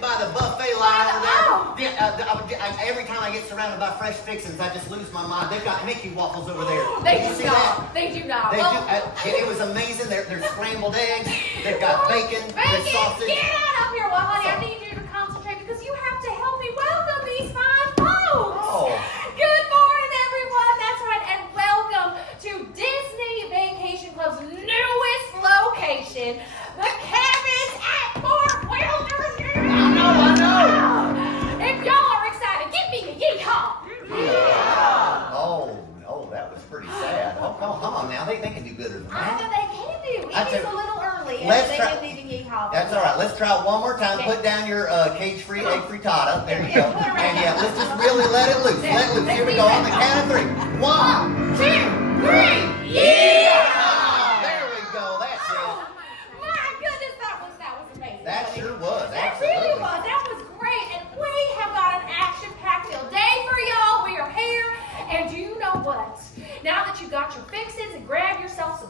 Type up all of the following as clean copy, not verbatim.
by the buffet line over there. Every time I get surrounded by fresh fixings, I just lose my mind. They've got Mickey waffles over there. They do not. They do not. It was amazing. They're scrambled eggs. They've got bacon. There's sausage. Get on up here. Well, honey, I need you to concentrate because you have to help me welcome these fine folks. Oh. Good morning, everyone. That's right. And welcome to Disney Vacation Club's newest location, the Cabins at Fort Wilderness. I know. If y'all are excited, give me a yeehaw. Yeah. Oh, that was pretty sad. Oh, come on now. They can do better than that. I know they can do. It is a little early. They can leave a yeehaw. That's all right. Let's try it one more time. Okay. Put down your cage-free egg frittata. There you go. And yeah, let's just really let it loose. Let it loose. Here we go on the count of 3. 1, 2, 3. Yeah! There we go. That's it. My goodness, that was amazing. That sure was. That really was. That was great. And we have got an action-packed day for y'all. We are here. And do you know what? Now that you got your fixins and grab yourself a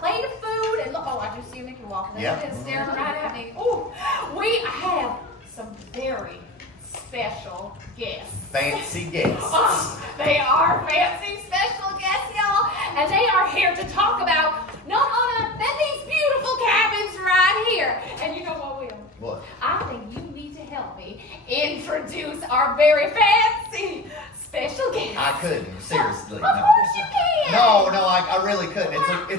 plate of food and look, I do see a Mickey walking. Yep. It is staring right at me. Ooh, we have some very special guests. Fancy guests. They are fancy special guests, y'all. And they are here to talk about none other than these beautiful cabins right here. And you know what, Will? What? I think you need to help me introduce our very fancy special guest. I couldn't, seriously. Of course you can. No, I really couldn't.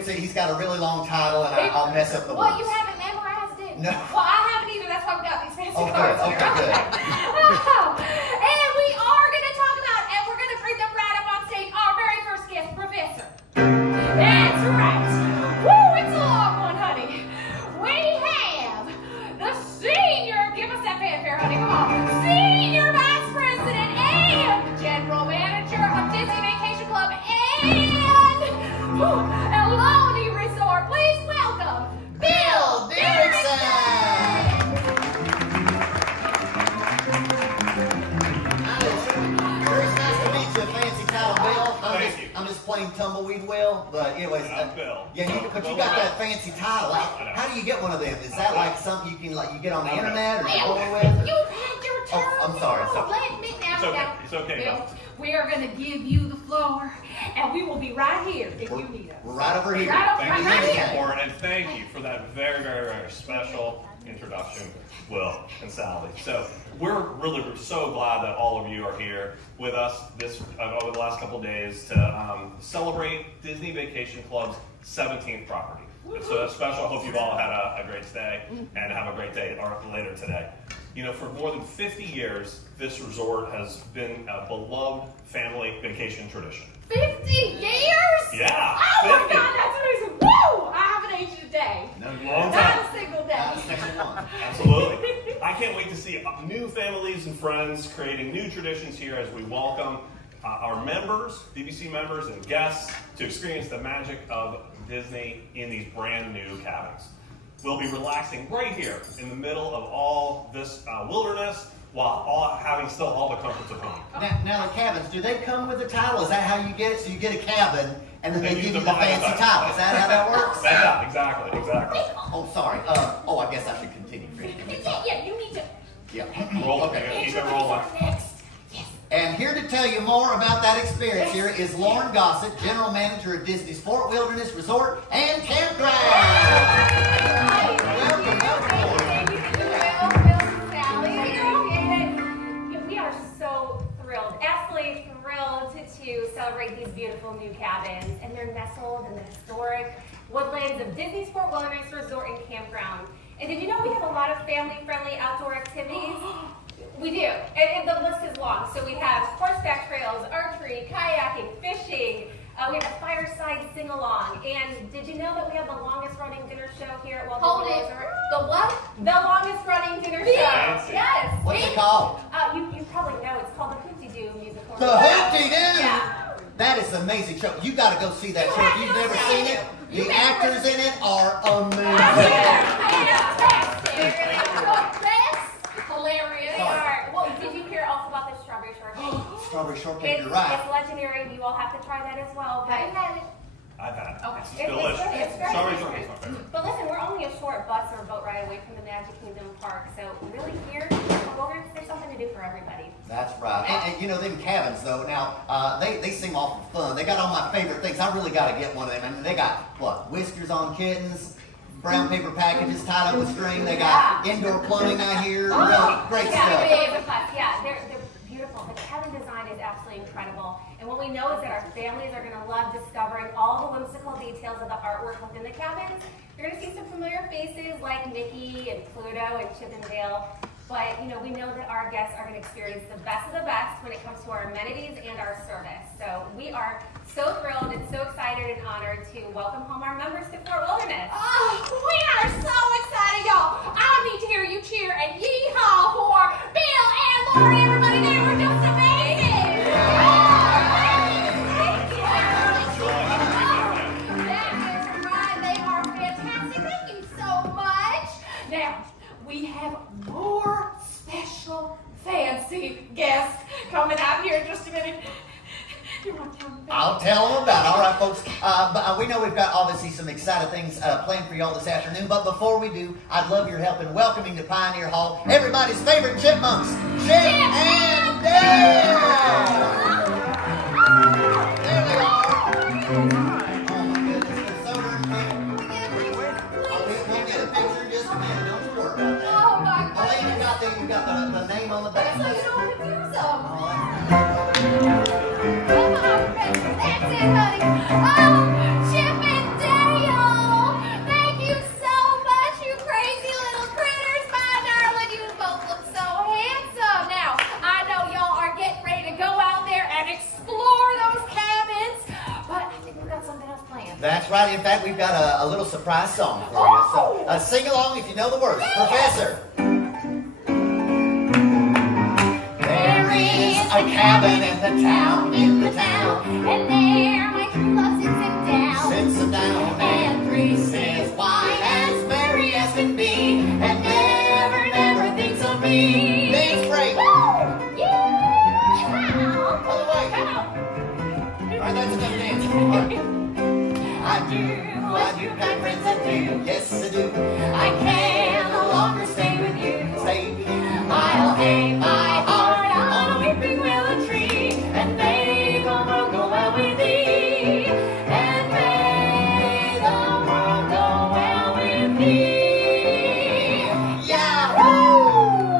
He's got a really long title, and I'll mess up the words. Well, you haven't memorized it. No. Well, I haven't either. That's why we got these fancy cards here. Okay, good. And we are going to talk about, and we're going to bring them right up on stage, our very first guest, Professor. That's right. Woo, it's a long one, honey. We have the senior, give us that fanfare, honey, come on. Senior Vice President and General Manager of Disney Vacation Club and Eloni Resort. Please welcome Bill Derrickson. Very nice to meet you, fancy title, Bill. I'm just plain tumbleweed, Will. But anyways, Bill. Yeah, but you got that fancy title. How do you get one of them? Is that like something you can you get on the internet or you go with? You've had your turn. Oh, I'm sorry. Let me now. It's okay. Bill, we are going to give you the floor, and we will be right here if you need us. We're right over here. Thank you for the support, and thank you for that very, very, very special introduction, Will and Sally. So we're so glad that all of you are here with us over the last couple of days to celebrate Disney Vacation Club's 17th property. So that's special. I hope you've all had a great stay and have a great day later today. You know, for more than 50 years, this resort has been a beloved family vacation tradition. 50 years? Yeah. Oh 50. My God, that's amazing. Woo! I haven't aged a day. Long time. Not a single day. Not a single one. Absolutely. I can't wait to see new families and friends creating new traditions here as we welcome our members, DVC members and guests to experience the magic of Disney in these brand new cabins. We'll be relaxing right here in the middle of all this wilderness while having still all the comforts of home. Now the cabins, do they come with a title? Is that how you get it? So you get a cabin and then they give you the fancy title. Is that how that works? Yeah, exactly. Oh, sorry. I guess I should continue. Yeah, you need to. Yeah. Roll. Okay, keep it rolling. Next. And here to tell you more about that experience here is Lauren Gossett, General Manager of Disney's Fort Wilderness Resort and Campground. Welcome. We are so thrilled, absolutely thrilled to celebrate these beautiful new cabins, and they're nestled in the historic woodlands of Disney's Fort Wilderness Resort and Campground. And did you know we have a lot of family-friendly outdoor activities? We do, and the list is long. So we have horseback trails, archery, kayaking, fishing. We have a fireside sing-along. And did you know that we have the longest-running dinner show here at Walt Disney World Resort? The what? The longest-running dinner show. Yes. What's it called? You probably know. It's called the Hoopty-Doo musical. The Hoopty-Doo! Yeah. That is an amazing show. You got to go see that show. If you've never seen it, the actors in it are amazing. Hilarious. They are. Well, did you hear also about the strawberry shortcake? Strawberry shortcake, you're right. It's legendary. You all have to try that as well. But I've had it. Okay. It's delicious. It's very Strawberry good. shortcake's my favorite. But listen, we're only a short bus or boat ride away from the Magic Kingdom Park. So really here, That's right. And you know, them cabins though, now, they seem awful fun. They got all my favorite things. I really got to get one of them. I mean, they got, what, whiskers on kittens, brown paper packages tied up with string. They got indoor plumbing, I hear. Great stuff. Yeah, they're beautiful. The cabin design is absolutely incredible. And what we know is that our families are going to love discovering all the whimsical details of the artwork within the cabins. You're going to see some familiar faces like Mickey and Pluto and Chip and Dale. But, you know, we know that our guests are going to experience the best of the best when it comes to our amenities and our service. So we are so thrilled and so excited and honored to welcome home our members to Fort Wilderness. Oh, we are so excited, y'all. I need to hear you cheer and yeehaw for Bill and Lori, everybody. They were just amazing. Thank you. That is right. They are fantastic. Thank you so much. Now, we have more special fancy guests coming out here in just a minute. You want to tell them about it? I'll tell them about it. All right, folks. But we know we've got obviously some exciting things planned for y'all this afternoon. But before we do, I'd love your help in welcoming to Pioneer Hall everybody's favorite chipmunks, Chip and Dale. There they are. Oh my goodness, they're so darn cute. We'll get a picture in just a minute. Don't you worry about that. Oh my Oh, goodness. you got the name on the back. So you know what to do some. Oh, Come on, Professor. That's it, honey. Oh, Chip and Dale. Thank you so much, you crazy little critters. My darling, you both look so handsome. Now, I know y'all are getting ready to go out there and explore those cabins, but I think we've got something else planned. that's right. In fact, we've got a little surprise song for you. So sing along if you know the words. Professor. There is a cabin in the town, and there my true love sits sits down, and three says, why as merry as can be, and never thinks of me. Thanks, Frank. Yeah! By the way, all right, that's enough dancing. All right. I do, got friends that do, yes I do. I can no longer stay with you. Stay. I'll hang my heart on a weeping willow tree, and may the world go well with thee, and may the world go well with thee. Yahoo!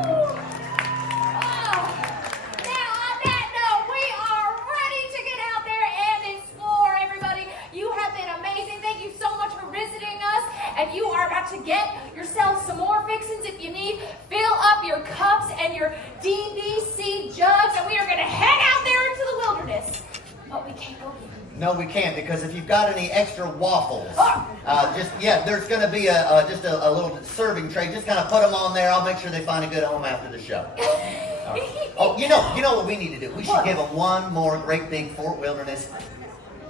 Now, on that note, we are ready to get out there and explore, everybody. You have been amazing. Thank you so much for visiting us. And you are about to get yourself some more fixins if you need. Fill up your cups and your DVC jugs, and we are going to head out there into the wilderness. But we can't go there. No, we can't, because if you've got any extra waffles, there's going to be just a little serving tray. Just kind of put them on there. I'll make sure they find a good home after the show. Oh, you know what we need to do? We should give them one more great big Fort Wilderness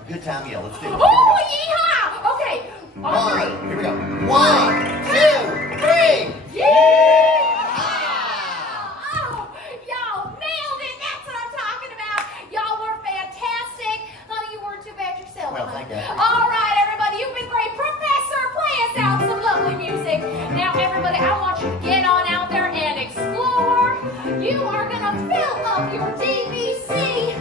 good time yell. Let's do it. Oh, yeehaw! Okay, on three. Here we go. 1, 2, 3. Yeehaw! Oh, y'all nailed it. That's what I'm talking about. Y'all were fantastic. Honey, you weren't too bad yourself. Well, huh? thank you. All right, everybody, you've been great. Professor, play us out some lovely music. Now, everybody, I want you to get on out there and explore. You are going to fill up your DVC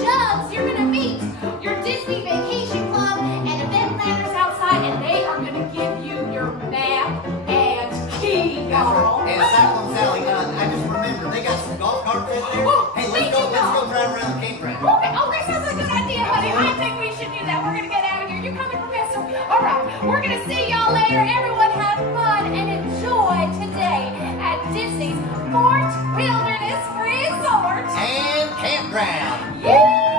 jugs. You're going to meet your Disney Vacation Club and event planners outside, and they are going to give you your map and key, y'all. And Cyclone Sally, I just remembered, they got some golf carts in there. Hey, let's go drive around the campground. Okay, sounds like a good idea, honey. I think we should do that. We're going to get out of here. You coming, Professor? All right, we're going to see y'all later. Everyone have fun and enjoy today at Disney's Fort Wilderness Resort And campground. Yeah!